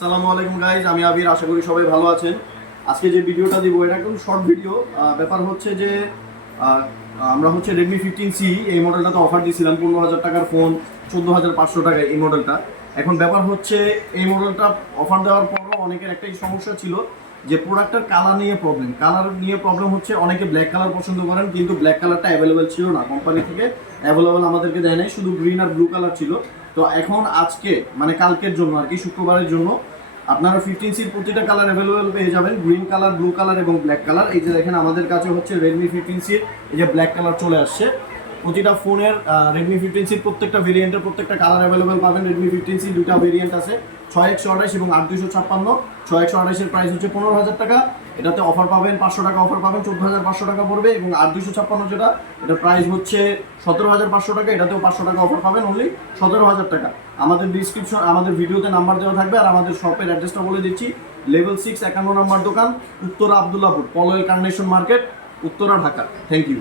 আসসালামু আলাইকুম গাইজ, আমি আবির। আশা করি সবাই ভালো আছেন। আজকে যে ভিডিওটা দিব এটা একদম শর্ট ভিডিও। ব্যাপার হচ্ছে যে আমরা হচ্ছে রেডমি 15C এই মডেলটাতে অফার দিয়েছিলাম 15,000 টাকার ফোন, 14,500 টাকায় এই মডেলটা। এখন ব্যাপার হচ্ছে এই মডেলটা অফার দেওয়ার পরও অনেকের একটাই সমস্যা ছিল যে প্রোডাক্টের কালার নিয়ে প্রবলেম হচ্ছে। অনেকে ব্ল্যাক কালার পছন্দ করেন, কিন্তু ব্ল্যাক কালারটা অ্যাভেলেবেল ছিল না, কোম্পানি থেকে অ্যাভেলেবেল আমাদেরকে দেয় নাই, শুধু গ্রিন আর ব্লু কালার ছিল। তো এখন আজকে মানে কালকের জন্য আর কি, শুক্রবারের জন্য আপনারা 15Cর প্রতিটা কালার অ্যাভেলেবেল পেয়ে যাবেন, গ্রিন কালার, ব্লু কালার এবং ব্ল্যাক কালার। এই যে দেখেন আমাদের কাছে হচ্ছে রেডমি 15Cর এই যে ব্ল্যাক কালার চলে আসছে। প্রতিটা ফোনের রেডমি 15Cর প্রত্যেকটা ভেরিয়েন্টের প্রত্যেকটা কালার অ্যাভেলেবেল পাবেন। রেডমি 15C দুটা ভেরিয়েন্ট আছে, 6128 এবং 8256। 6128-এর প্রাইস হচ্ছে 15,000 টাকা, এটাতে অফার পাবেন 500 টাকা অফার পাবেন, 14,500 টাকা পড়বে। এবং 8256 যেটা, এটার প্রাইস হচ্ছে 17,500 টাকা, এটাতেও 500 টাকা অফার পাবেন, অনলি 17,000 টাকা। আমাদের ডিসক্রিপশন, আমাদের ভিডিওতে নাম্বার দেওয়া থাকবে। আর আমাদের শপের অ্যাড্রেসটা বলে দিচ্ছি, লেভেল 6 51 নম্বর দোকান, Uttara Abdullahpur, Polwel carnation market, Uttara, Dhaka. Thank you.